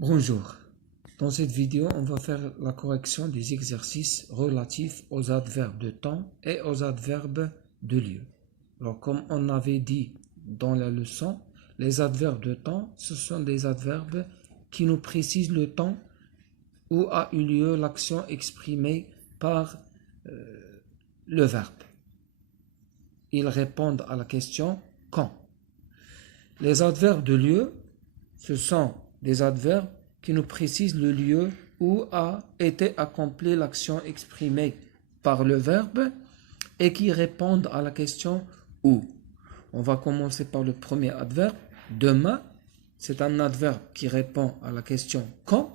Bonjour, dans cette vidéo on va faire la correction des exercices relatifs aux adverbes de temps et aux adverbes de lieu. Alors comme on avait dit dans la leçon, les adverbes de temps ce sont des adverbes qui nous précisent le temps où a eu lieu l'action exprimée par le verbe. Ils répondent à la question quand. Les adverbes de lieu, ce sont des adverbes qui nous précisent le lieu où a été accomplie l'action exprimée par le verbe et qui répondent à la question où. On va commencer par le premier adverbe, demain. C'est un adverbe qui répond à la question quand.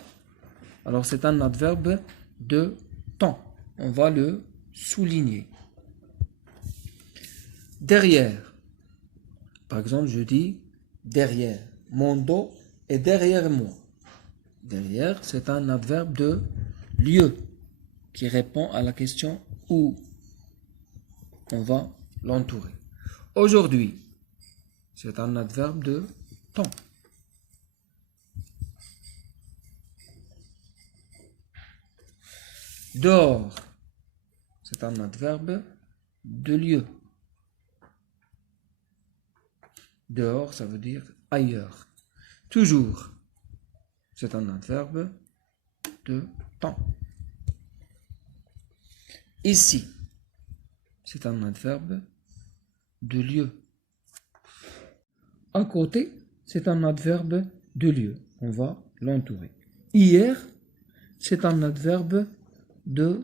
Alors c'est un adverbe de temps. On va le souligner. Derrière. Par exemple, je dis derrière. Mon dos est derrière moi. Derrière, c'est un adverbe de lieu qui répond à la question où. On va l'entourer. Aujourd'hui, c'est un adverbe de temps. Dehors, c'est un adverbe de lieu. Dehors, ça veut dire ailleurs. Toujours, c'est un adverbe de temps. Ici, c'est un adverbe de lieu. À côté, c'est un adverbe de lieu. On va l'entourer. Hier, c'est un adverbe de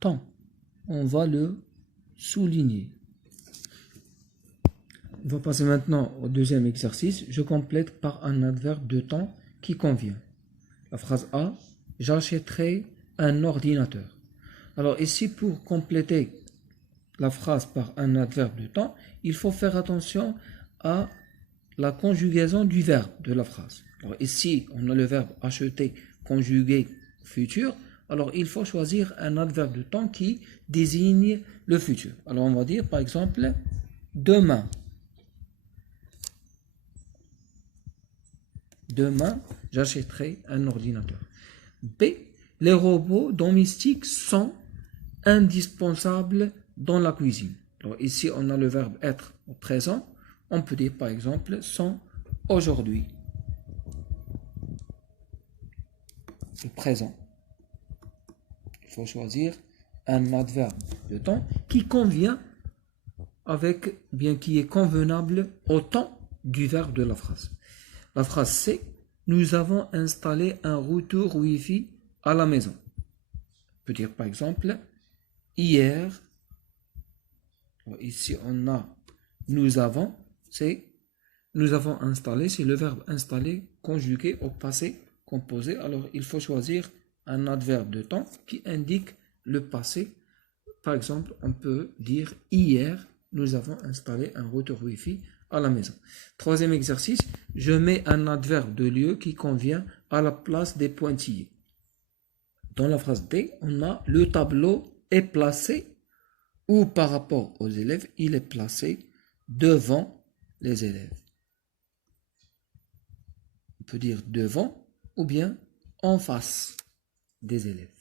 temps. On va le souligner. On va passer maintenant au deuxième exercice. Je complète par un adverbe de temps qui convient. La phrase A, j'achèterai un ordinateur. Alors ici, pour compléter la phrase par un adverbe de temps, il faut faire attention à la conjugaison du verbe de la phrase. Alors ici, on a le verbe acheter conjugué futur. Alors il faut choisir un adverbe de temps qui désigne le futur. Alors on va dire par exemple demain. Demain, j'achèterai un ordinateur. B. Les robots domestiques sont indispensables dans la cuisine. Alors ici, on a le verbe être au présent. On peut dire par exemple sont aujourd'hui. Au présent. Il faut choisir un adverbe de temps qui convient avec, bien qui est convenable au temps du verbe de la phrase. La phrase C, nous avons installé un routeur Wi-Fi à la maison. On peut dire par exemple, hier, ici on a nous avons, c'est nous avons installé, c'est le verbe installer conjugué au passé composé. Alors il faut choisir un adverbe de temps qui indique le passé. Par exemple, on peut dire hier, nous avons installé un routeur Wi-Fi à la maison. Troisième exercice, je mets un adverbe de lieu qui convient à la place des pointillés. Dans la phrase D, on a le tableau est placé ou par rapport aux élèves, il est placé devant les élèves. On peut dire devant ou bien en face des élèves.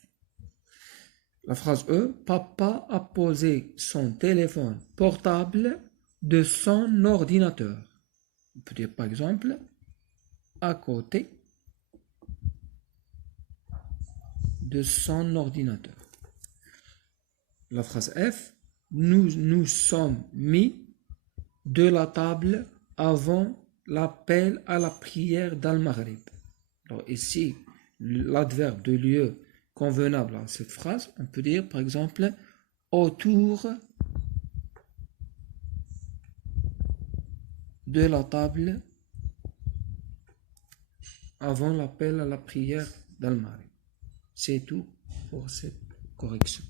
La phrase E, papa a posé son téléphone portable de son ordinateur. On peut dire par exemple à côté de son ordinateur. La phrase F, nous sommes mis de la table avant l'appel à la prière d'Al-Maghrib. Alors ici, l'adverbe de lieu convenable à cette phrase, on peut dire par exemple autour de la table avant l'appel à la prière d'Al-Maghrib. C'est tout pour cette correction.